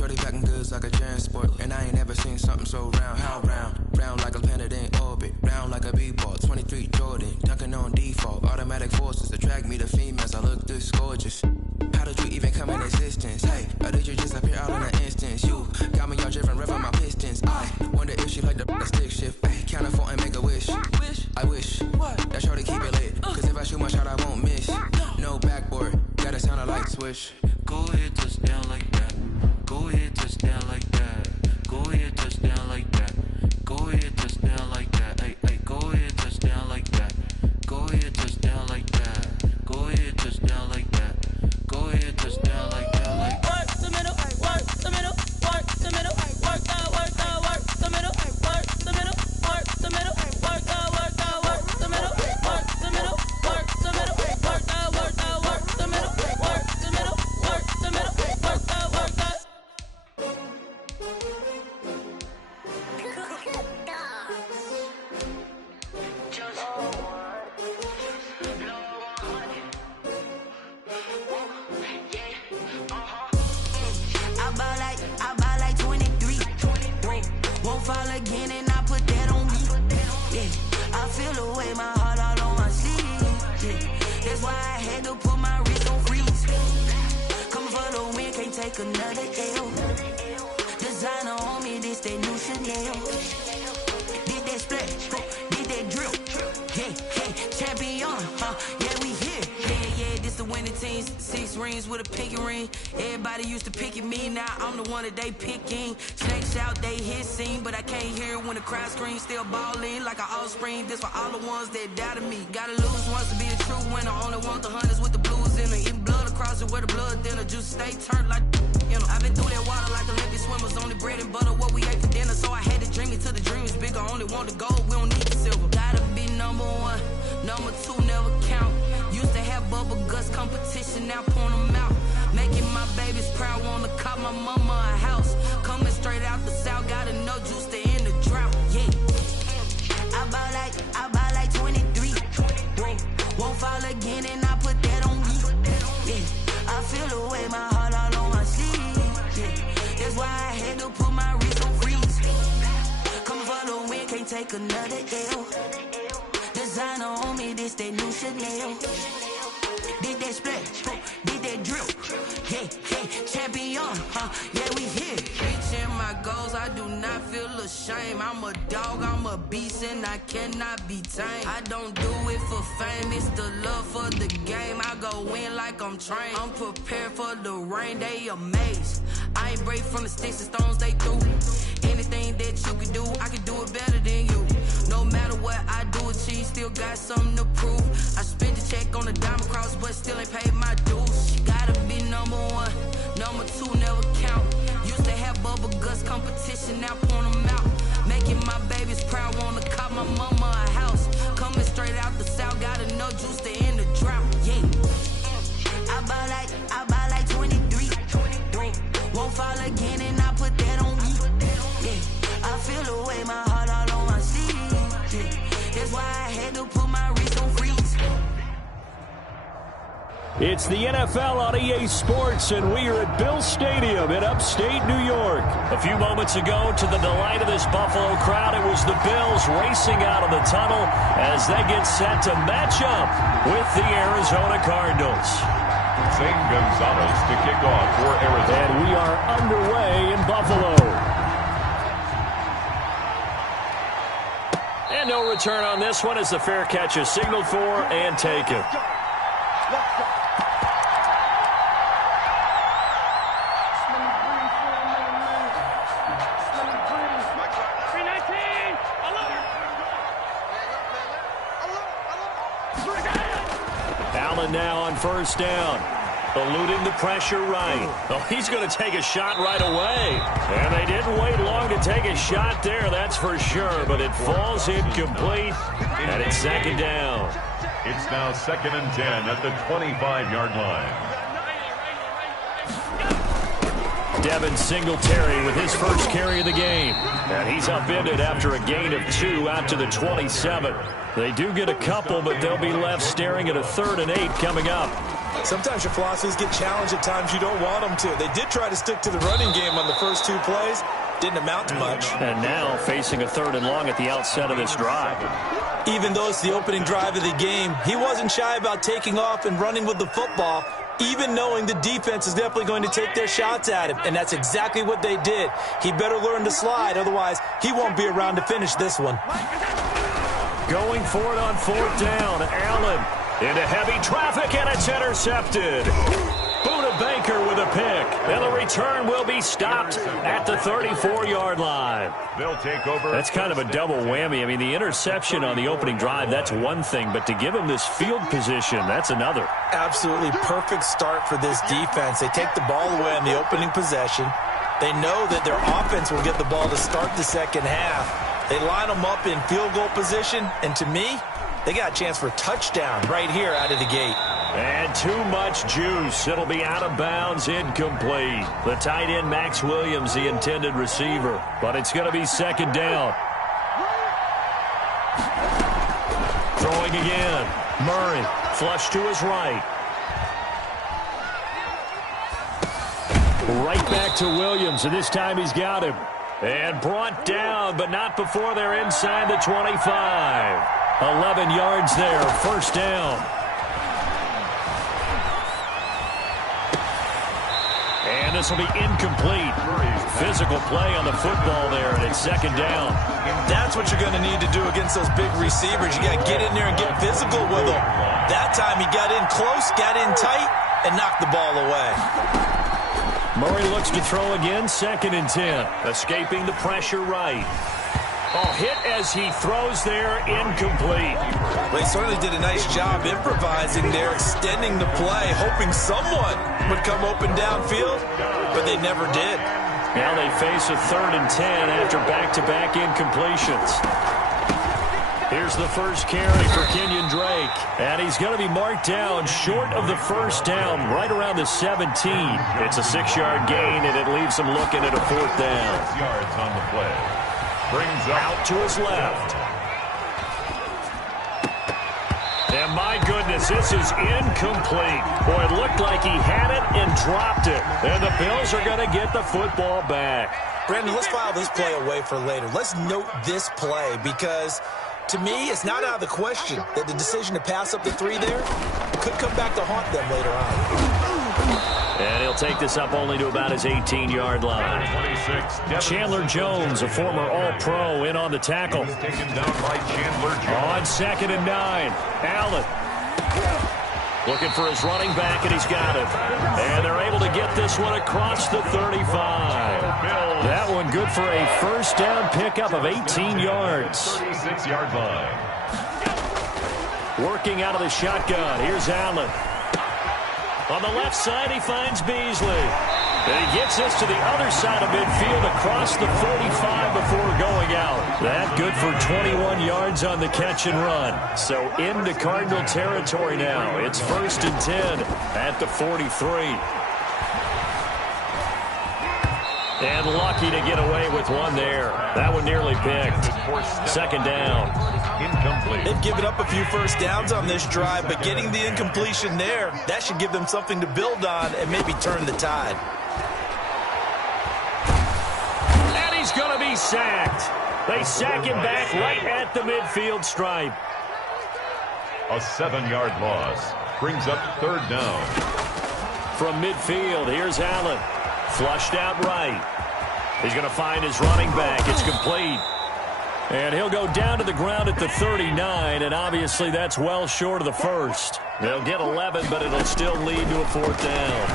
Shorty packing goods like a transport, and I ain't never seen something so round. How round? Round like a planet in orbit, round like a b-ball. 23 Jordan, dunking on default. Automatic forces attract me to females. I look this gorgeous. How did you even come in existence? Hey, or did you just appear out in an instance? You got me all driven, revving my pistons. I wonder if she like the stick shift. Hey, count a 4 and make a wish. I wish that shorty keep it lit. Cause if I shoot my shot, I won't miss. No backboard, gotta sound a light switch. Go ahead, touch down like that. Go ahead, touch down like that. Go ahead, touch down like that. Go ahead, touch down like that. Hey, hey, go ahead, touch down like that. Go ahead, touch down like that. Go ahead, touch down like that. Go ahead, touch down like that. Like work the middle, work the middle, work the middle, work the middle, work the middle, work the middle, work the middle, work the middle, work the middle, work the middle, work the middle, work the middle, work the middle, work the middle, work the work the. I buy like 23. Won't fall again and I put that on me. Yeah, I feel the way my heart all on my sleeve. Yeah, that's why I had to put my wrist on freeze. Coming for the win, can't take another L. Designer on me, this that new Chanel. Did that splash, did that drill. Yeah, yeah, champion, yeah, we here. Yeah, this the winning team. 6 rings with a pinky ring. Everybody used to pick at me, now I'm the one that they picking. Snakes out, they hit scene, but I can't hear it when the crowd screams. Still ballin' like an offspring. This for all the ones that doubted me. Gotta lose once to be a true winner. Only want the hunters with the blues in it. Eating blood across it where the blood thinner. Juice stay turned like, you know. I've been through that water like Olympic swimmers. Only bread and butter, what we ate for dinner. So I had to dream it till the dream is bigger. Only want the gold, we don't need the silver. Gotta be number 1, number 2 never count. Used to have bubble guts competition, now point them out. Making my babies proud, wanna cop my mama a house. Coming straight out the south, gotta know juice to end the drought. Yeah, I buy like 23. Won't fall again and I put that on me. Yeah, I feel the way my heart all on my sleeve. Yeah, that's why I had to put my wrist on freeze. Coming for the win, can't take another L. Designer on me, this that new Chanel. Did that splash, did that drill. Yeah, yeah, champion, yeah, we here. Reaching my goals, I do not feel ashamed. I'm a dog, I'm a beast, and I cannot be tamed. I don't do it for fame, it's the love for the game. I go in like I'm trained. I'm prepared for the rain, they amazed. I ain't break from the sticks and stones they threw. Anything that you can do, I can do it better than you. No matter what I do, achieve, still got something to prove. I spent the check on the diamond cross, but still ain't paid my dues. Gotta be number 1, number 2 never count. Used to have bubble guts competition, now point them out. Making my babies proud, wanna cop my mama a house. Coming straight out the south, gotta know juice to end the drought. Yeah, I buy like 23. Won't fall again and I put that on me. Yeah, I feel the way my heart all on my sleeve. Yeah, that's why I had to put my wrist on freeze. It's the NFL on EA Sports, and we are at Bill Stadium in upstate New York. A few moments ago, to the delight of this Buffalo crowd, it was the Bills racing out of the tunnel as they get set to match up with the Arizona Cardinals. Zane Gonzalez to kick off for Arizona. And we are underway in Buffalo. And no return on this one as the fair catch is signaled for and taken. Allen now on first down. Eluding the pressure right. Oh, he's going to take a shot right away. And they didn't wait long to take a shot there, that's for sure. But it falls incomplete, and it's second down. It's now 2nd and 10 at the 25-yard line. Devin Singletary with his first carry of the game. And he's upended after a gain of 2 out to the 27. They do get a couple, but they'll be left staring at a 3rd and 8 coming up. Sometimes your philosophies get challenged at times you don't want them to. They did try to stick to the running game on the first 2 plays. Didn't amount to much. And now facing a 3rd and long at the outset of this drive. Even though it's the opening drive of the game, he wasn't shy about taking off and running with the football, even knowing the defense is definitely going to take their shots at him. And that's exactly what they did. He better learn to slide, otherwise he won't be around to finish this one. Going for it on 4th down. Allen into heavy traffic, and it's intercepted. Buda Baker with a pick. And the return will be stopped at the 34-yard line. They'll take over. That's kind of a double whammy. I mean, the interception on the opening drive, that's one thing. But to give him this field position, that's another. Absolutely perfect start for this defense. They take the ball away on the opening possession. They know that their offense will get the ball to start the second half. They line them up in field goal position. And to me, they got a chance for a touchdown right here out of the gate. And too much juice. It'll be out of bounds, incomplete. The tight end, Max Williams, the intended receiver. But it's going to be 2nd down. Throwing again. Murray, flush to his right. Right back to Williams, and this time he's got him. And brought down, but not before they're inside the 25. 11 yards there, 1st down. And this will be incomplete. Physical play on the football there, and it's 2nd down. That's what you're going to need to do against those big receivers. You got to get in there and get physical with them. That time he got in close, got in tight, and knocked the ball away. Murray looks to throw again, 2nd and 10. Escaping the pressure right. Oh, hit as he throws there, incomplete. Well, he certainly did a nice job improvising there, extending the play, hoping someone would come open downfield, but they never did. Now they face a 3rd and 10 after back-to-back incompletions. Here's the first carry for Kenyon Drake. And he's going to be marked down short of the 1st down, right around the 17. It's a 6-yard gain, and it leaves him looking at a 4th down. 6 yards on the play. Brings up out to his left. And my goodness, this is incomplete. Boy, it looked like he had it and dropped it. And the Bills are going to get the football back. Brandon, let's file this play away for later. Let's note this play because, to me, it's not out of the question that the decision to pass up the 3 there could come back to haunt them later on. And he'll take this up only to about his 18-yard line. 26. Chandler Jones, a former All-Pro, in on the tackle. He's taken down by Chandler Jones. On 2nd and 9, Allen looking for his running back, and he's got it. And they're able to get this one across the 35. That one good for a 1st down pickup of 18 yards. 36-yard line. Working out of the shotgun. Here's Allen. On the left side, he finds Beasley. And he gets this to the other side of midfield across the 45 before going out. That good for 21 yards on the catch and run. So into Cardinal territory now. It's 1st and 10 at the 43. And lucky to get away with one there. That one nearly picked. 2nd down. Incomplete. They've given up a few 1st downs on this drive, but getting the incompletion there, that should give them something to build on and maybe turn the tide. And he's going to be sacked. They sack him back right at the midfield stripe. A 7-yard loss. Brings up 3rd down. From midfield, here's Allen. Flushed out right. He's going to find his running back. It's complete. And he'll go down to the ground at the 39, and obviously that's well short of the 1st. They'll get 11, but it'll still lead to a 4th down.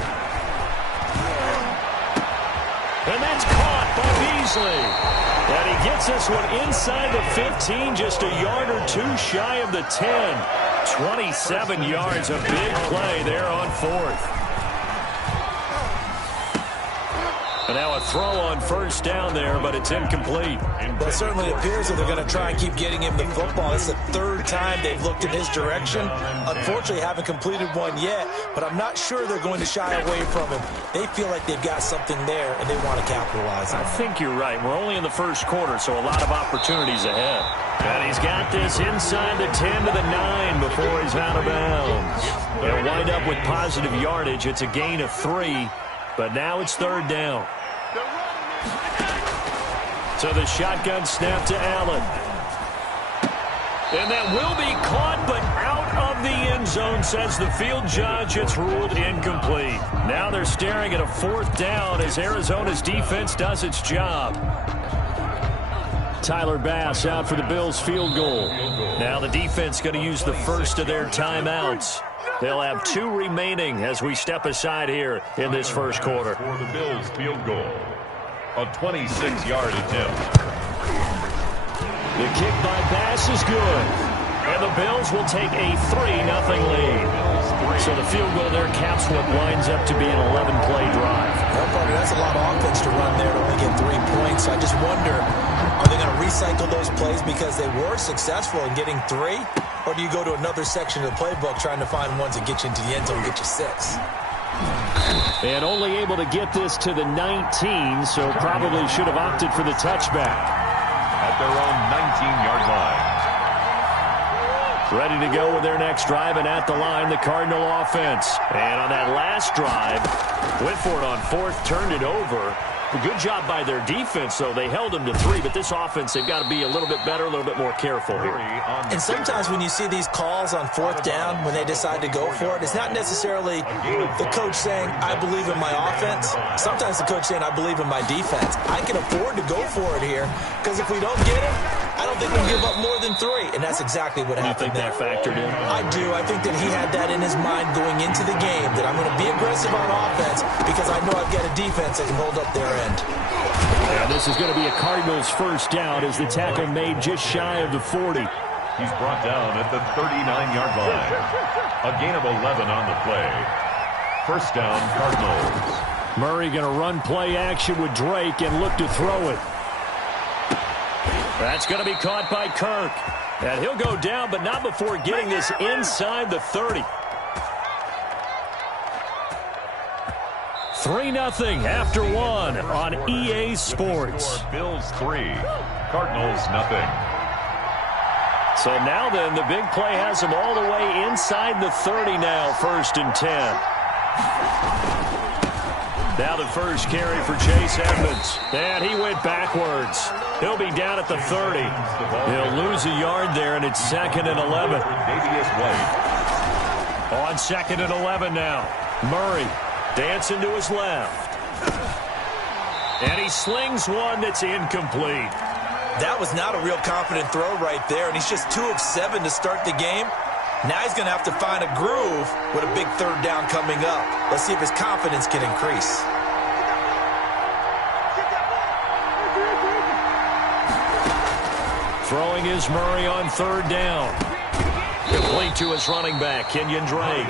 And that's caught by Beasley. And he gets this one inside the 15, just a yard or 2 shy of the 10. 27 yards, a big play there on 4th. And now a throw on 1st down there, but it's incomplete. Well, it certainly appears that they're going to try and keep getting him the football. It's the 3rd time they've looked in his direction. Unfortunately, haven't completed one yet, but I'm not sure they're going to shy away from him. They feel like they've got something there, and they want to capitalize on it. I think you're right. We're only in the 1st quarter, so a lot of opportunities ahead. And he's got this inside the 10 to the 9 before he's out of bounds. They'll wind up up with positive yardage. It's a gain of 3, but now it's third down. So the shotgun snap to Allen. And that will be caught, but out of the end zone, says the field judge. It's ruled incomplete. Now they're staring at a fourth down as Arizona's defense does its job. Tyler Bass out for the Bills field goal. Now the defense going to use the first of their timeouts. They'll have 2 remaining as we step aside here in this first quarter. For the Bills field goal, a 26-yard attempt. The kick by Bass is good. And the Bills will take a 3-0 lead. So the field goal there caps what winds up to be an 11-play drive. Well, Parker, that's a lot of offense to run there to only get 3 points. I just wonder, are they going to recycle those plays because they were successful in getting 3? Or do you go to another section of the playbook trying to find ones that get you into the end zone and get you 6? And only able to get this to the 19, so probably should have opted for the touchback. At their own 19-yard line. Ready to go with their next drive, and at the line, the Cardinal offense. And on that last drive, went for it on 4th, turned it over. A good job by their defense, though. They held them to 3, but this offense, they've got to be a little bit better, a little bit more careful here. And sometimes when you see these calls on 4th down, when they decide to go for it, it's not necessarily the coach saying, I believe in my offense. Sometimes the coach saying, I believe in my defense. I can afford to go for it here, because if we don't get it, I don't think we'll give up more than 3. And that's exactly what happened there. You think that factored in? I do. I think that he had that in his mind going into the game, that I'm going to be aggressive on offense because I know I've got a defense that can hold up their end. And this is going to be a Cardinals first down as the tackle made just shy of the 40. He's brought down at the 39-yard line. A gain of 11 on the play. First down, Cardinals. Murray going to run play action with Drake and look to throw it. That's going to be caught by Kirk. And he'll go down, but not before getting this inside the 30. 3-0 after 1 on EA Sports. Bills 3, Cardinals nothing. So now then, the big play has them all the way inside the 30 now, 1st and 10. Now the first carry for Chase Edmonds. And he went backwards. He'll be down at the 30. He'll lose a yard there, and it's 2nd and 11. Davius White. On 2nd and 11 now. Murray dancing to his left. And he slings one that's incomplete. That was not a real confident throw right there, and he's just 2 of 7 to start the game. Now he's going to have to find a groove with a big 3rd down coming up. Let's see if his confidence can increase. Throwing is Murray on 3rd down. Complete to his running back, Kenyon Drake.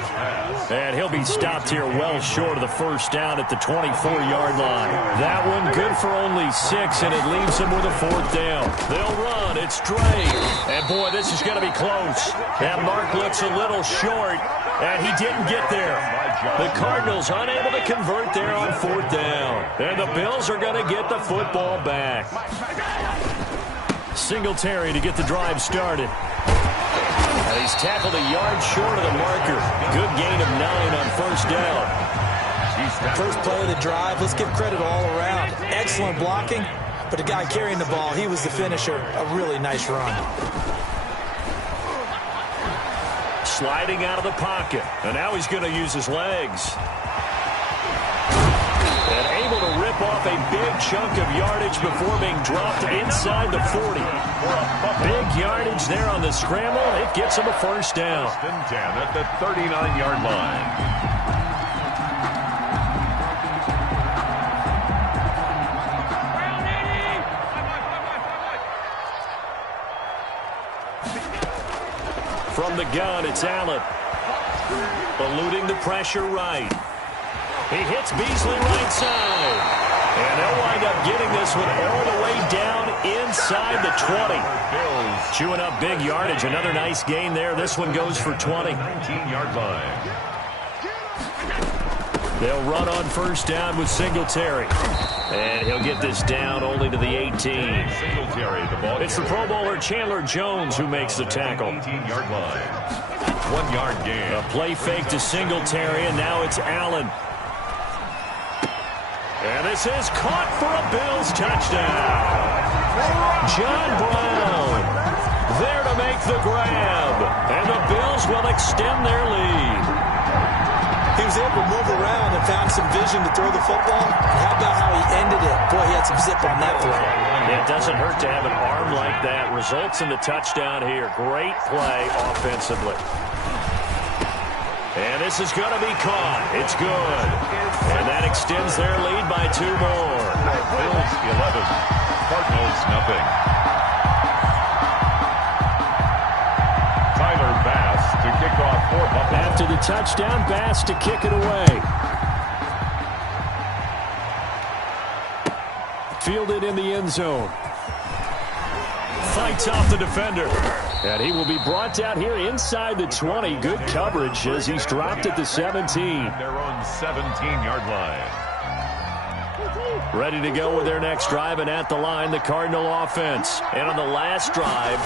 And he'll be stopped here well short of the first down at the 24-yard line. That one good for only 6, and it leaves him with a 4th down. They'll run. It's Drake. And, boy, this is going to be close. That mark looks a little short, and he didn't get there. The Cardinals unable to convert there on 4th down. And the Bills are going to get the football back. Singletary to get the drive started. And he's tackled a yard short of the marker. Good gain of 9 on 1st down. First play of the drive. Let's give credit all around. Excellent blocking, but the guy carrying the ball, he was the finisher. A really nice run. Sliding out of the pocket. And now he's going to use his legs. And able to rip off a big chunk of yardage before being dropped inside the 40. Big yardage there on the scramble. It gets him a 1st down. 1st and 10 at the 39-yard line. From the gun, it's Allen. Eluding the pressure right. He hits Beasley right side. And they'll wind up getting this one all the way down inside the 20. Chewing up big yardage. Another nice gain there. This one goes for 20. 19-yard line. They'll run on 1st down with Singletary. And he'll get this down only to the 18. Singletary, the ball. It's the Pro Bowler Chandler Jones who makes the tackle. 18-yard line. 1-yard gain. A play fake to Singletary, and now it's Allen. And this is caught for a Bills touchdown. John Brown there to make the grab. And the Bills will extend their lead. He was able to move around and found some vision to throw the football. And how about how he ended it? Boy, he had some zip on that throw. It doesn't hurt to have an arm like that. Results in the touchdown here. Great play offensively. And this is going to be caught. It's good. And that extends their lead by 2 more. Bills 11, Cardinals nothing. Tyler Bass to kick off for Buffalo. After the touchdown, Bass to kick it away. Fielded in the end zone. Fights off the defender. And he will be brought down here inside the 20. Good coverage as he's dropped at the 17. Their own 17-yard line. Ready to go with their next drive, and at the line, the Cardinal offense. And on the last drive,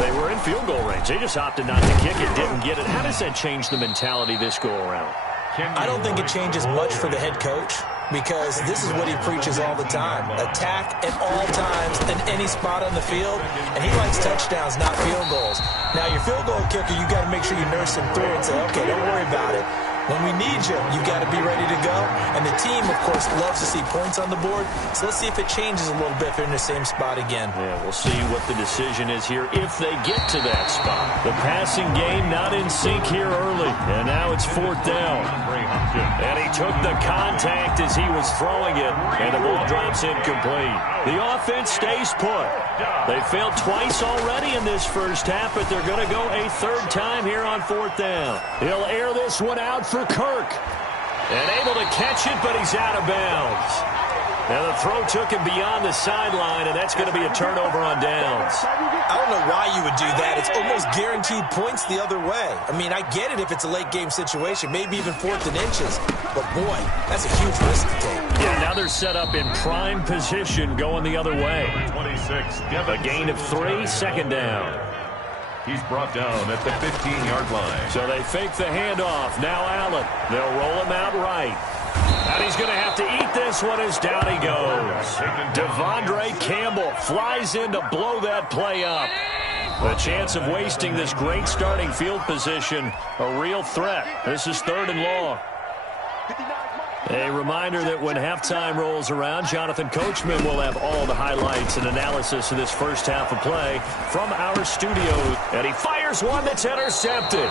they were in field goal range. They just opted not to kick it, didn't get it. How does that change the mentality this go-around? I don't think it changes much for the head coach, because this is what he preaches all the time. Attack at all times in any spot on the field, and he likes touchdowns, not field goals. Now, your field goal kicker, you got to make sure you nurse him through and say, okay, don't worry about it. When we need you, you got to be ready to go. And the team, of course, loves to see points on the board. So let's see if it changes a little bit if they're in the same spot again. Yeah, we'll see what the decision is here if they get to that spot. The passing game not in sync here early. And now it's 4th down. And he took the contact as he was throwing it. And the ball drops incomplete. The offense stays put. They failed twice already in this first half, but they're going to go a 3rd time here on 4th down. He'll air this one out for Kirk. And able to catch it, but he's out of bounds. And the throw took him beyond the sideline, and that's going to be a turnover on downs. I don't know why you would do that. It's almost guaranteed points the other way. I mean, I get it if it's a late-game situation, maybe even 4th and inches. But, boy, that's a huge risk to take. Yeah, now they're set up in prime position going the other way. 26, A gain of 3, 2nd down. He's brought down at the 15-yard line. So they fake the handoff. Now Allen. They'll roll him out right. And he's going to have to eat this one as down he goes. Devondre Campbell flies in to blow that play up. The chance of wasting this great starting field position, a real threat. This is 3rd and long. A reminder that when halftime rolls around, Jonathan Coachman will have all the highlights and analysis of this first half of play from our studio. And he fires one that's intercepted.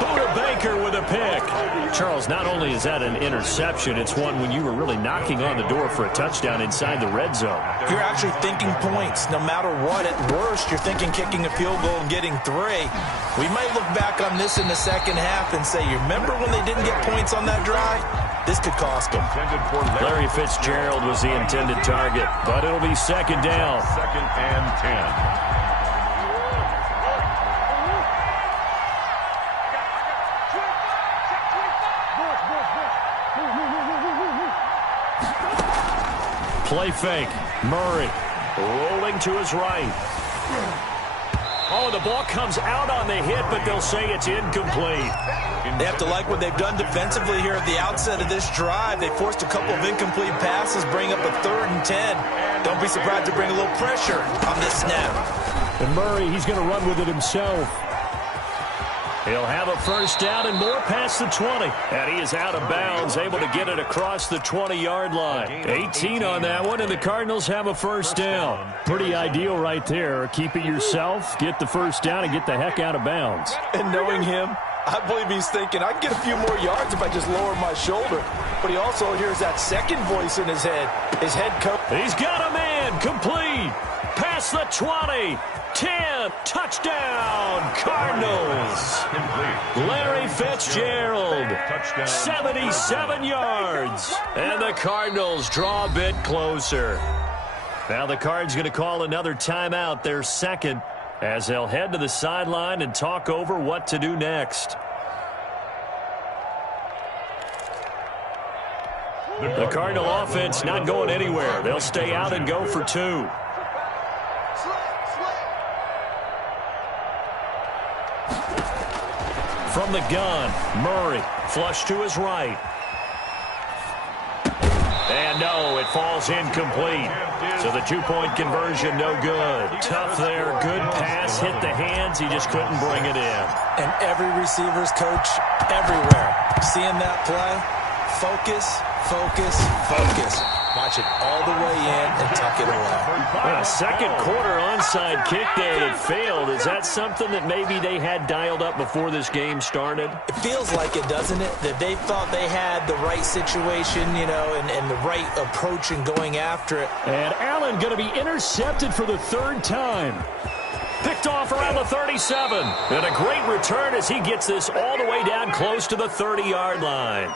Buda Baker with a pick. Charles, not only is that an interception, it's one when you were really knocking on the door for a touchdown inside the red zone. You're actually thinking points. No matter what, at worst, you're thinking kicking a field goal and getting 3. We might look back on this in the second half and say, you remember when they didn't get points on that drive? This could cost them. Larry Fitzgerald was the intended target, but it'll be 2nd down. 2nd and 10. Play fake. Murray rolling to his right. Oh, the ball comes out on the hit, but they'll say it's incomplete. They have to like what they've done defensively here at the outset of this drive. They forced a couple of incomplete passes, bring up a 3rd and 10. Don't be surprised to bring a little pressure on this snap. And Murray, he's going to run with it himself. He'll have a 1st down and more past the 20. And he is out of bounds, able to get it across the 20-yard line. 18 on that one, and the Cardinals have a 1st down. Pretty ideal right there. Keep it yourself, get the 1st down, and get the heck out of bounds. And knowing him, I believe he's thinking, I can get a few more yards if I just lower my shoulder. But he also hears that second voice in his head, his head coach. He's got a man, complete, past the 20. 10, touchdown, Cardinals. Larry Fitzgerald, 77 yards. And the Cardinals draw a bit closer. Now the Cards going to call another timeout, their 2nd, as they'll head to the sideline and talk over what to do next. The Cardinal offense not going anywhere. They'll stay out and go for 2. From the gun, Murray, flush to his right. And no, it falls incomplete. So the two-point conversion, no good. Tough there, good pass, hit the hands. He just couldn't bring it in. And every receiver's coach everywhere. Seeing that play, focus, focus, focus. Watch it all the way in and tuck it away. A second quarter onside kick there that failed. Is that something that maybe they had dialed up before this game started? It feels like it, doesn't it? That they thought they had the right situation, you know, and the right approach in going after it. And Allen going to be intercepted for the third time. Picked off around the 37. And a great return as he gets this all the way down close to the 30-yard line.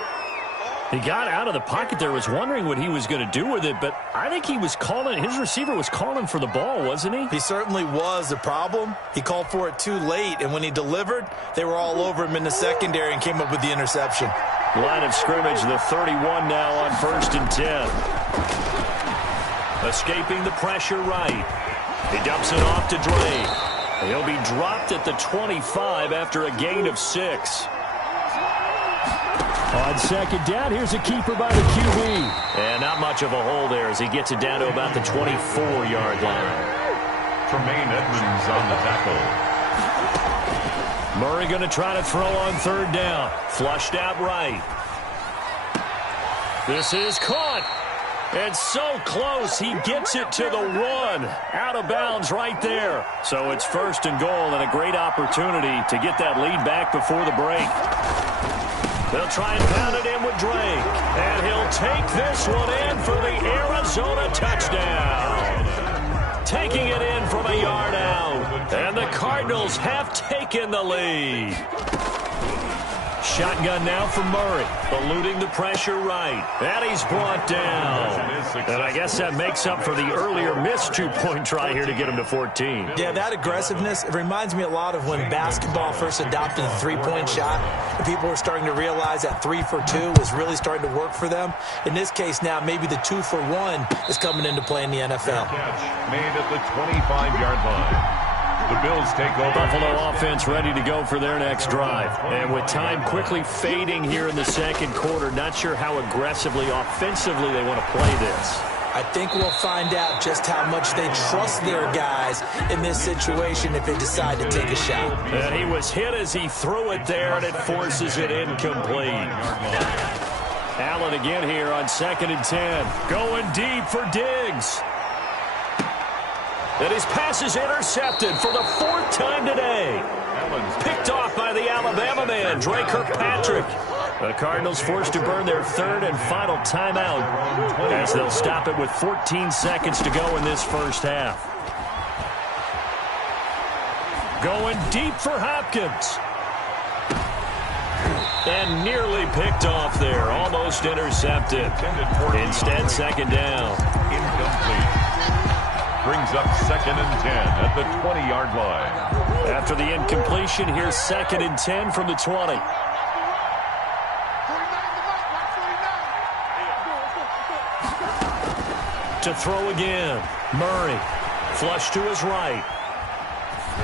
He got out of the pocket there, was wondering what he was going to do with it, but I think he was calling, his receiver was calling for the ball, wasn't he? He certainly was. The problem, he called for it too late, and when he delivered, they were all over him in the secondary and came up with the interception. Line of scrimmage, the 31 now on 1st and 10. Escaping the pressure right. He dumps it off to Dre. He'll be dropped at the 25 after a gain of 6. On second down, here's a keeper by the QB. And not much of a hole there as he gets it down to about the 24-yard line. Tremaine Edmonds on the tackle. Murray going to try to throw on third down. Flushed out right. This is caught. And so close, he gets it to the 1. Out of bounds right there. So it's 1st and goal and a great opportunity to get that lead back before the break. They'll try and pound it in with Drake. And he'll take this one in for the Arizona touchdown. Taking it in from a yard out. And the Cardinals have taken the lead. Shotgun now for Murray. Eluding the pressure right. And he's brought down. And I guess that makes up for the earlier missed two-point try here to get him to 14. Yeah, that aggressiveness, it reminds me a lot of when basketball first adopted the three-point shot. And people were starting to realize that 3 for 2 was really starting to work for them. In this case now, maybe the 2 for 1 is coming into play in the NFL. Catch made at the 25-yard line. The Bills take over. Buffalo offense ready to go for their next drive. And with time quickly fading here in the second quarter, not sure how aggressively, offensively they want to play this. I think we'll find out just how much they trust their guys in this situation if they decide to take a shot. And he was hit as he threw it there, and it forces it incomplete. Allen again here on 2nd and 10. Going deep for Diggs. And his pass is intercepted for the 4th time today. Picked off by the Alabama man, Dre Kirkpatrick. The Cardinals forced to burn their 3rd and final timeout as they'll stop it with 14 seconds to go in this first half. Going deep for Hopkins. And nearly picked off there, almost intercepted. Instead, 2nd down. Incomplete. Brings up 2nd and 10 at the 20-yard line. After the incompletion, here's 2nd and 10 from the 20. To throw again, Murray. Flush to his right.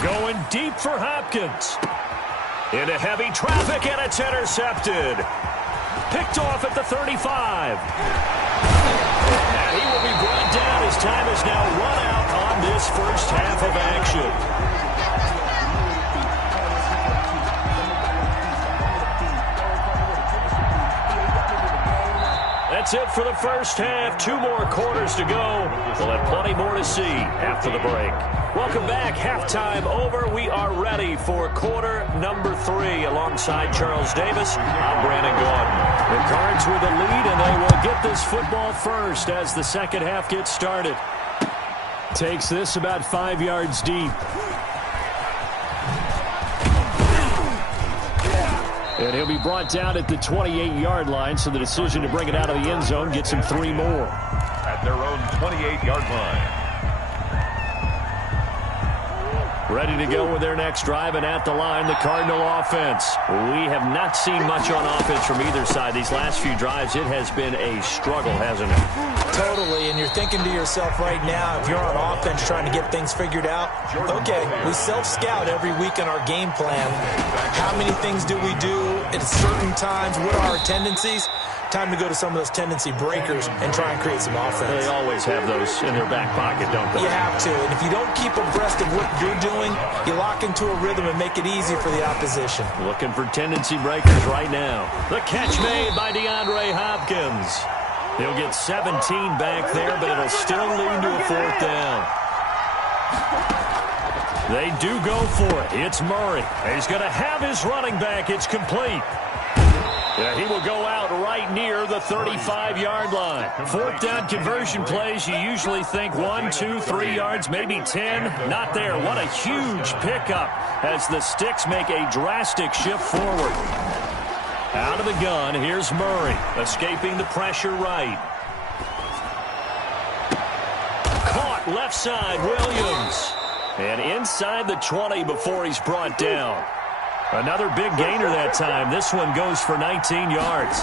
Going deep for Hopkins. Into heavy traffic, and it's intercepted. Picked off at the 35. And he will be brought down. His time is now run out on this first half of action. That's it for the first half. 2 more quarters to go. We'll have plenty more to see after the break. Welcome back. Halftime over. We are ready for quarter number 3. Alongside Charles Davis, I'm Brandon Gordon. The Cards with the lead, and they will get this football first as the second half gets started. Takes this about 5 yards deep. And he'll be brought down at the 28-yard line, so the decision to bring it out of the end zone gets him 3 more. At their own 28-yard line. Ready to go with their next drive, and at the line, the Cardinal offense. We have not seen much on offense from either side. These last few drives, it has been a struggle, hasn't it? Totally, and you're thinking to yourself right now, if you're on offense trying to get things figured out, okay, we self-scout every week in our game plan. How many things do we do at certain times? What are our tendencies? Time to go to some of those tendency breakers and try and create some offense. They always have those in their back pocket, don't they? You have to, and if you don't keep abreast of what you're doing, you lock into a rhythm and make it easy for the opposition. Looking for tendency breakers right now. The catch made by DeAndre Hopkins. He'll get 17 back there, but it'll still lead to a 4th down. They do go for it. It's Murray. He's going to have his running back. It's complete. Yeah, he will go out right near the 35-yard line. 4th down conversion plays, you usually think 1, 2, 3 yards, maybe 10. Not there. What a huge pickup as the Sticks make a drastic shift forward. Out of the gun, here's Murray, escaping the pressure right. Caught left side, Williams. And inside the 20 before he's brought down. Another big gainer that time. This one goes for 19 yards.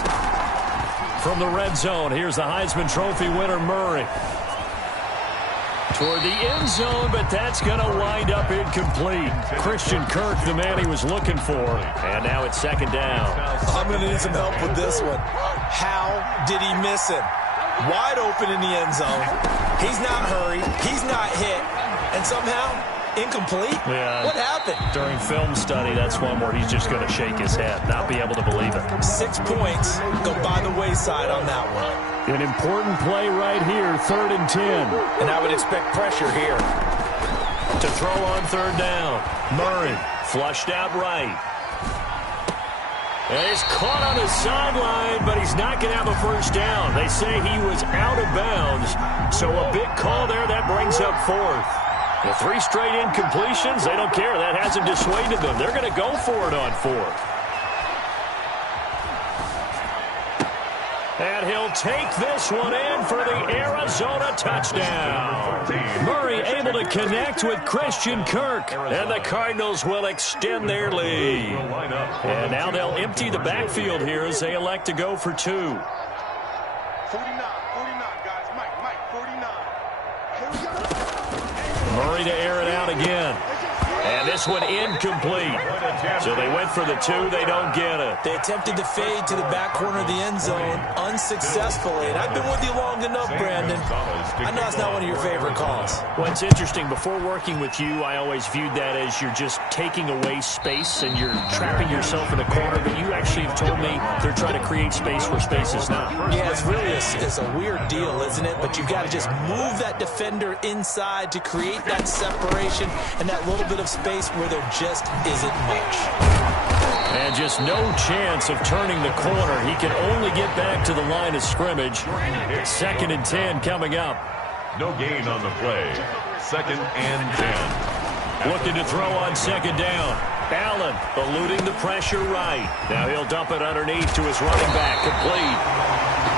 From the red zone, here's the Heisman Trophy winner, Murray. Toward the end zone, but that's going to wind up incomplete. Christian Kirk, the man he was looking for. And now it's 2nd down. I'm going to need some help with this one. How did he miss him? Wide open in the end zone. He's not hurried. He's not hit. And somehow, incomplete? Yeah. What happened? During film study, that's one where he's just going to shake his head, not be able to believe it. 6 points go by the wayside on that one. An important play right here, 3rd and 10. And I would expect pressure here. To throw on 3rd down. Murray flushed out right. And he's caught on the sideline, but he's not going to have a 1st down. They say he was out of bounds, so a big call there. That brings up 4th. The 3 straight incompletions, they don't care. That hasn't dissuaded them. They're going to go for it on 4th. And he'll take this one in for the Arizona touchdown. Murray able to connect with Christian Kirk. And the Cardinals will extend their lead. And now they'll empty the backfield here as they elect to go for 2. 49, guys. Mike, 49. Murray to air it out again. And this one incomplete. So they went for the 2. They don't get it. They attempted to fade to the back corner of the end zone unsuccessfully. And I've been with you long enough, Brandon. I know it's not one of your favorite calls. Well, it's interesting. Before working with you, I always viewed that as you're just taking away space and you're trapping yourself in a corner. But you actually have told me they're trying to create space where space is not. Yeah, it's really it's a weird deal, isn't it? But you've got to just move that defender inside to create that separation and that little bit of space where there just isn't much. And just no chance of turning the corner. He can only get back to the line of scrimmage. 2nd and 10 coming up. No gain on the play. 2nd and 10. Looking to throw on 2nd down. Allen eluding the pressure right. Now he'll dump it underneath to his running back, complete.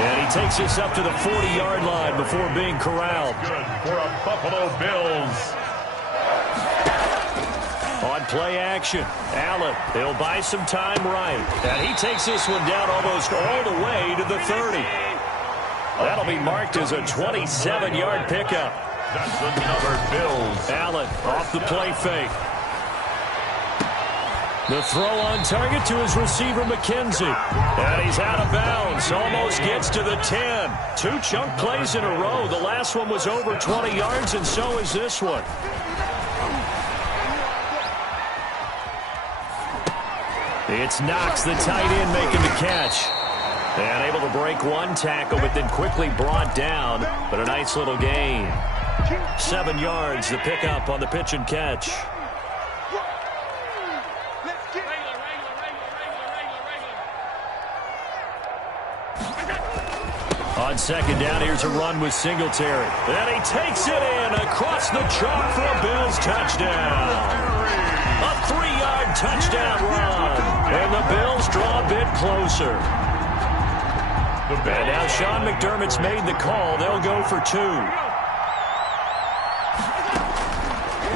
And he takes this up to the 40-yard line before being corralled. Good for a Buffalo Bills. On play action, Allen, he'll buy some time right. And he takes this one down almost all the way to the 30. That'll be marked as a 27-yard pickup. That's another Bills. Allen off the play fake. The throw on target to his receiver, McKenzie. And he's out of bounds. Almost gets to the 10. 2 chunk plays in a row. The last one was over 20 yards, and so is this one. It's Knox, the tight end, making the catch. And able to break one tackle, but then quickly brought down. But a nice little gain. 7 yards, the pickup on the pitch and catch. On 2nd down, here's a run with Singletary. And he takes it in across the chalk for a Bills touchdown. A 3-yard touchdown run. And the Bills draw a bit closer. And now Sean McDermott's made the call. They'll go for 2.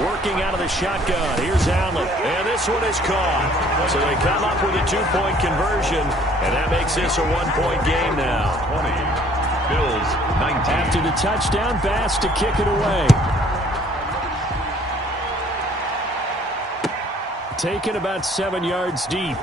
working out of the shotgun. Here's Allen, and this one is caught. So they come up with a 2-point conversion, and that makes this a 1-point game now. 20, Bills 19. After the touchdown, Bass to kick it away. Taken about 7 yards deep.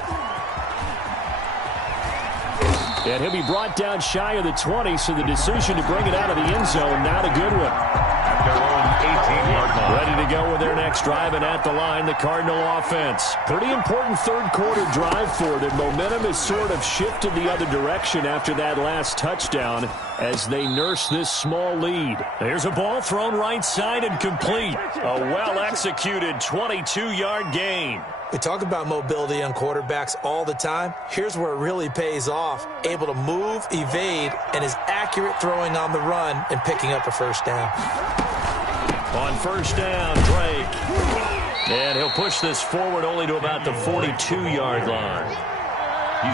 And he'll be brought down shy of the 20, so the decision to bring it out of the end zone, not a good one. At their own 18-yard line. Ready to go with their next drive, and at the line, the Cardinal offense. Pretty important third-quarter drive for them. Momentum has sort of shifted the other direction after that last touchdown as they nurse this small lead. There's a ball thrown right side and complete. A well-executed 22-yard gain. We talk about mobility on quarterbacks all the time. Here's where it really pays off. Able to move, evade, and is accurate throwing on the run and picking up a first down. On first down, Drake. And he'll push this forward only to about the 42-yard line.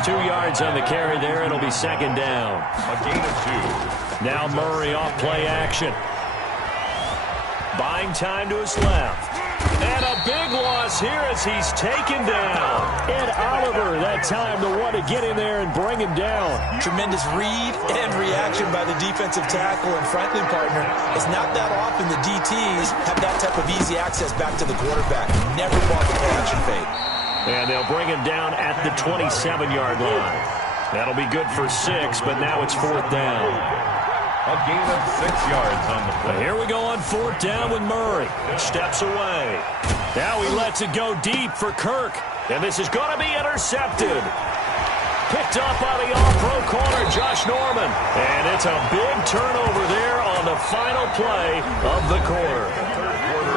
2 yards on the carry there. It'll be second down. A gain of 2. Now Murray off play action. Buying time to his left. And a big loss here as he's taken down. Ed Oliver, that time the one to get in there and bring him down. Tremendous read and reaction by the defensive tackle and frankly, partner, it's not that often the DTs have that type of easy access back to the quarterback. Never bought the play action fake. And they'll bring him down at the 27-yard line. That'll be good for 6, but now it's fourth down. A gain of 6 yards on the play. Here we go on fourth down with Murray. Steps away. Now he lets it go deep for Kirk. And this is going to be intercepted. Picked up by the all-pro corner, Josh Norman. And it's a big turnover there on the final play of the quarter.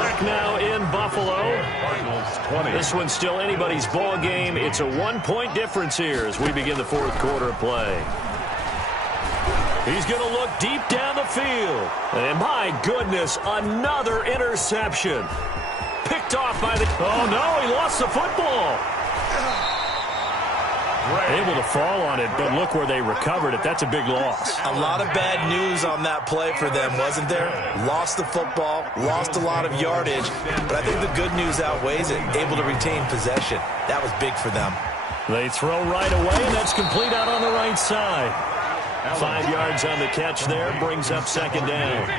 Back now in Buffalo. Cardinals 20. This one's still anybody's ball game. It's a 1-point difference here as we begin the fourth quarter of play. He's going to look deep down the field. And my goodness, another interception. Picked off by the... Oh, no, he lost the football. Able to fall on it, but look where they recovered it. That's a big loss. A lot of bad news on that play for them, wasn't there? Lost the football, lost a lot of yardage, but I think the good news outweighs it. Able to retain possession. That was big for them. They throw right away, and that's complete out on the right side. 5 yards on the catch there, brings up second down.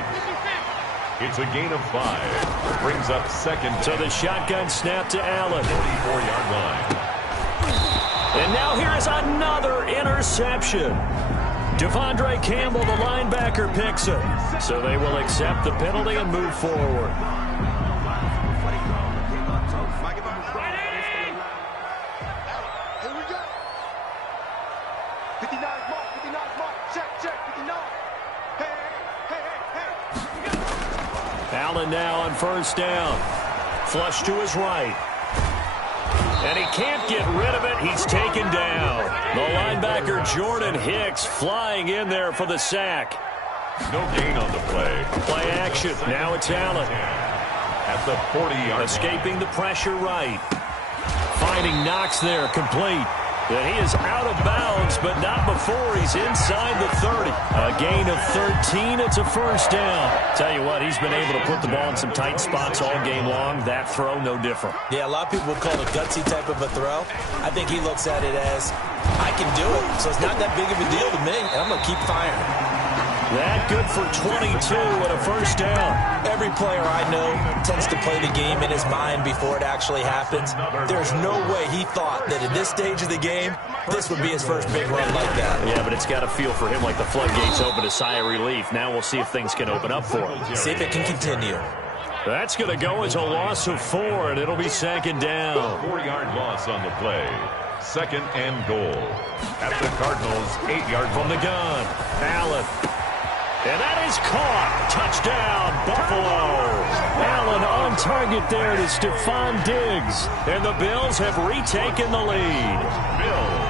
It's a gain of 5. Brings up second down. So the shotgun snap to Allen. 44-yard line. And now here is another interception. Devondre Campbell, the linebacker, picks it. So they will accept the penalty and move forward. Allen now on first down. Flush to his right. And he can't get rid of it. He's taken down. The linebacker, Jordan Hicks, flying in there for the sack. No gain on the play. Play action. Now it's Allen. At the 40-yard escaping the pressure right. Finding Knox there, complete. And he is out of bounds, but not before he's inside the 30. A gain of 13. It's a first down. Tell you what, he's been able to put the ball in some tight spots all game long. That throw, no different. Yeah, a lot of people would call it a gutsy type of a throw. I think he looks at it as, I can do it, so it's not that big of a deal to me, and I'm going to keep firing. That good for 22 and a first down. Every player I know tends to play the game in his mind before it actually happens. There's no way he thought that at this stage of the game, this would be his first big run like that. Yeah, but it's got to feel for him like the floodgates open, a sigh of relief. Now we'll see if things can open up for him. See if it can continue. That's going to go as a loss of 4, and it'll be second down. 4-yard loss on the play. Second and goal. At the Cardinals' 8-yard from the gun. Allen. And that is caught. Touchdown, Buffalo. Allen on target there to Stephon Diggs. And the Bills have retaken the lead. Bills.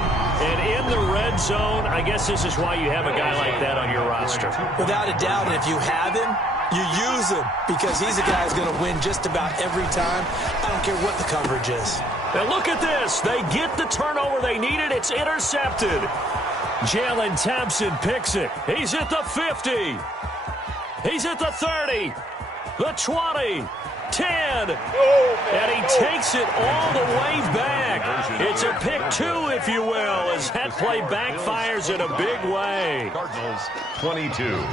And in the red zone, I guess this is why you have a guy like that on your roster. Without a doubt, and if you have him, you use him because he's a guy who's going to win just about every time. I don't care what the coverage is. And look at this. They get the turnover they needed. It's intercepted. Jalen Thompson picks it. He's at the 50. He's at the 30. The 20. 10. And he takes it all the way back. It's a pick 2, if you will, as that play backfires in a big way. Cardinals 22.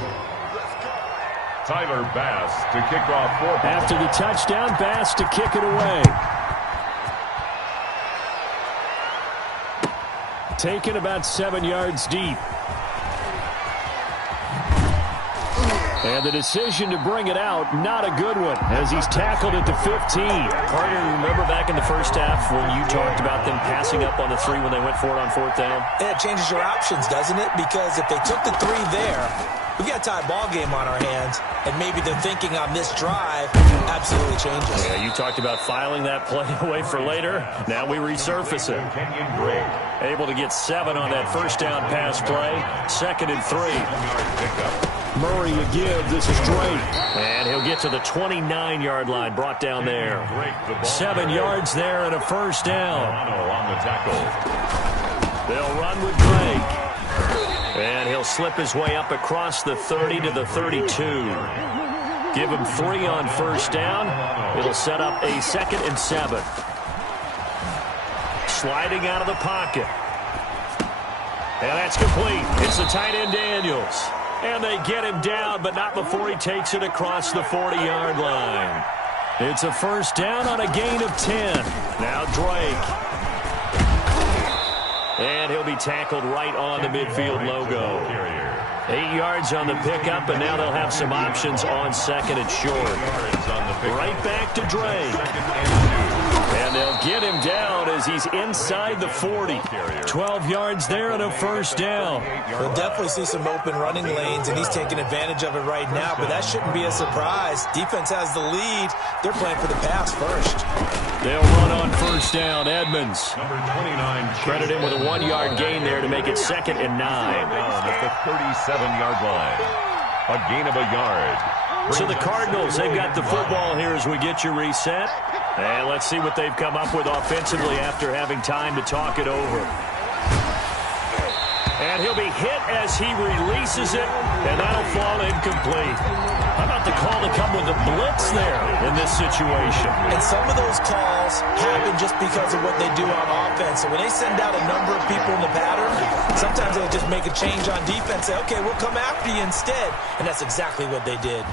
Tyler Bass to kick off 4. After the touchdown, Bass to kick it away. Taken about 7 yards deep. And the decision to bring it out, not a good one, as he's tackled at the 15. Carter, remember back in the first half when you talked about them passing up on the 3 when they went for it on 4th down? Yeah, it changes your options, doesn't it? Because if they took the 3 there, we've got a tie ball game on our hands, and maybe the thinking on this drive absolutely changes. Yeah, you talked about filing that play away for later. Now we resurface it. Able to get 7 on that first down pass play. 2nd and 3. Murray a give. This is Drake. And he'll get to the 29-yard line, brought down there. 7 yards there and a first down. On the tackle. They'll run with Drake. And he'll slip his way up across the 30 to the 32. Give him 3 on first down. It'll set up a 2nd and 7. Sliding out of the pocket. And that's complete. It's the tight end Daniels. And they get him down, but not before he takes it across the 40-yard line. It's a first down on a gain of 10. Now Drake. And he'll be tackled right on the midfield logo. 8 yards on the pickup, and now they'll have some options on 2nd and short. Right back to Drake. And they'll get him down as he's inside the 40. 12 yards there and a first down. We'll definitely see some open running lanes, and he's taking advantage of it right now, but that shouldn't be a surprise. Defense has the lead. They're playing for the pass first. They'll run on first down. Edmonds. Number 29. Credit him with a 1-yard gain there to make it 2nd and 9. At the 37-yard line. A gain of a yard. So the Cardinals, they've got the football here as we get you reset. And let's see what they've come up with offensively after having time to talk it over. And he'll be hit as he releases it, and that'll fall incomplete. How about the call to come with the blitz there in this situation? And some of those calls happen just because of what they do on offense. So when they send out a number of people in the pattern, sometimes they'll just make a change on defense, say, okay, we'll come after you instead. And that's exactly what they did.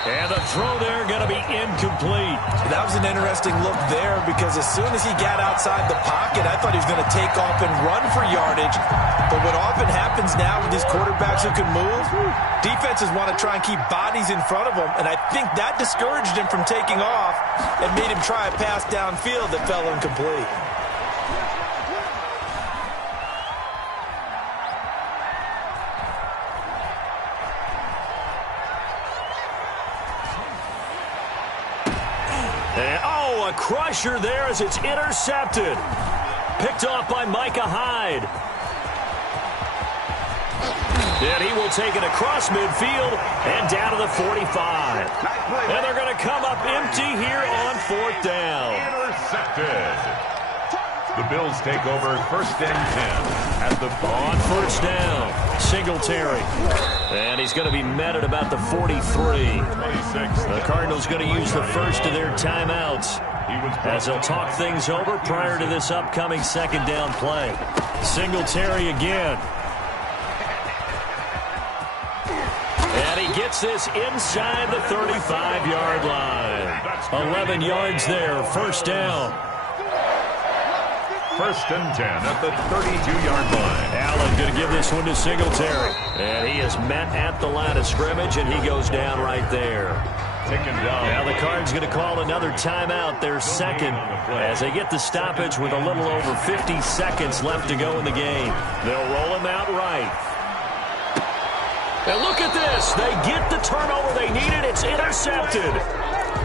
And the throw there going to be incomplete. That was an interesting look there because as soon as he got outside the pocket, I thought he was going to take off and run for yardage. But what often happens now with these quarterbacks who can move, defenses want to try and keep bodies in front of them. And I think that discouraged him from taking off and made him try a pass downfield that fell incomplete. A crusher there as it's intercepted. Picked off by Micah Hyde. And he will take it across midfield and down to the 45. And they're going to come up empty here on 4th down. Intercepted. The Bills take over 1st and 10 at the on 1st down. Singletary. And he's going to be met at about the 43. 26. The Cardinals going to use the first of their timeouts as they'll talk things over prior to this upcoming 2nd down play. Singletary again. And he gets this inside the 35-yard line. 11 yards there, 1st down. 1st and 10 at the 32-yard line. Allen going to give this one to Singletary. And he is met at the line of scrimmage, and he goes down right there. Taken down. Now the Cards going to call another timeout, their 2nd, as they get the stoppage with a little over 50 seconds left to go in the game. They'll roll him out right. And look at this. They get the turnover they needed. It's intercepted.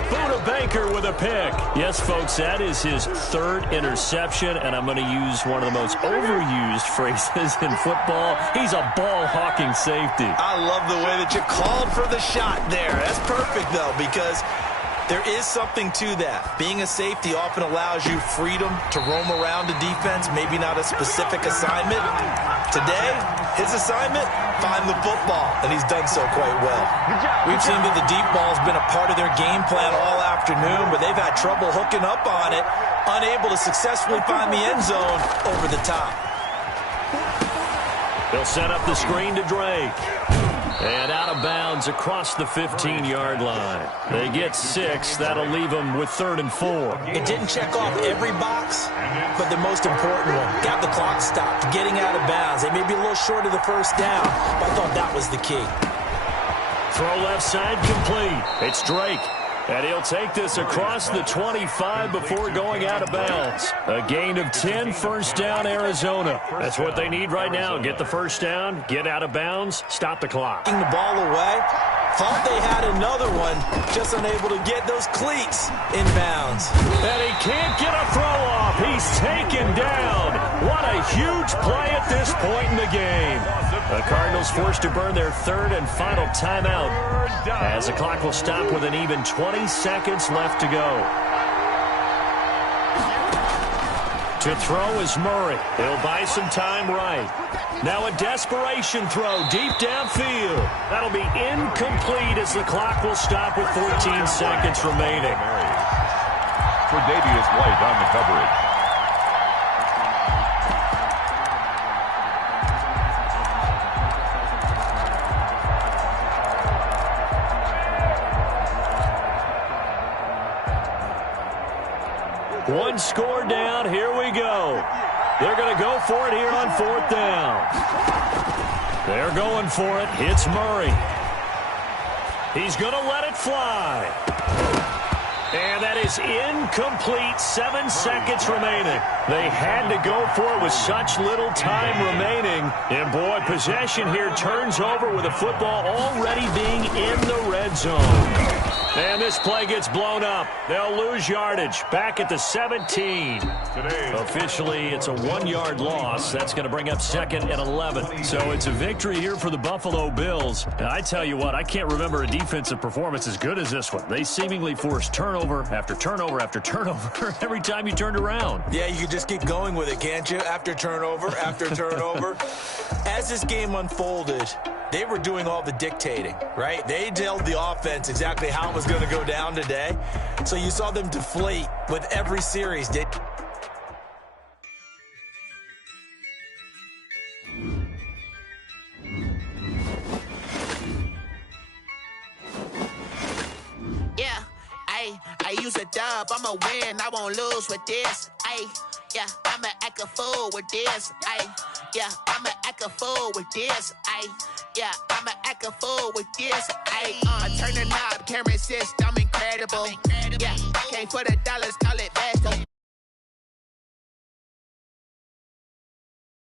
Buda Baker with a pick. Yes, folks, that is his 3rd interception, and I'm going to use one of the most overused phrases in football. He's a ball-hawking safety. I love the way that you called for the shot there. That's perfect, though, because There is something to that. Being a safety often allows you freedom to roam around the defense, maybe not a specific assignment. Today, his assignment, find the football, and he's done so quite well. We've seen that the deep ball has been a part of their game plan all afternoon, but they've had trouble hooking up on it, unable to successfully find the end zone over the top. They'll set up the screen to Drake. And out of bounds across the 15-yard line. They get 6. That'll leave them with 3rd and 4. It didn't check off every box, but the most important one, got the clock stopped, getting out of bounds. They may be a little short of the first down, but I thought that was the key. Throw left side complete. It's Drake. And he'll take this across the 25 before going out of bounds. A gain of 10, first down, Arizona. That's what they need right now. Get the first down, get out of bounds, stop the clock. Taking the ball away. Thought they had another one, just unable to get those cleats in bounds. And he can't get a throw off. He's taken down. What a huge play at this point in the game. The Cardinals forced to burn their 3rd and final timeout as the clock will stop with an even 20 seconds left to go. To throw is Murray. He'll buy some time right. Now a desperation throw deep downfield. That'll be incomplete as the clock will stop with 14 seconds remaining. Tre'Davious White on the coverage. One score down. Here we go. They're going to go for it here on 4th down. They're going for it. It's Murray. He's going to let it fly. And that is incomplete. 7 seconds remaining. They had to go for it with such little time remaining. And, boy, possession here turns over with the football already being in the red zone. And this play gets blown up. They'll lose yardage. Back at the 17. Officially, it's a 1-yard loss. That's going to bring up 2nd and 11. So it's a victory here for the Buffalo Bills. And I tell you what, I can't remember a defensive performance as good as this one. They seemingly forced turnover after turnover after turnover every time you turned around. Yeah, you could just keep going with it, can't you? After turnover, after turnover. As this game unfolded, they were doing all the dictating, right? They told the offense exactly how it was going to go down today. So you saw them deflate with every series. Yeah, I use a dub. I'ma win. I won't lose with this. Yeah, I'ma act a fool with this. Yeah, I'ma act a fool with this. Yeah, I'ma act a fool with this. Turn the knob, camera assist, I'm incredible. Yeah, came for the dollars, call it back.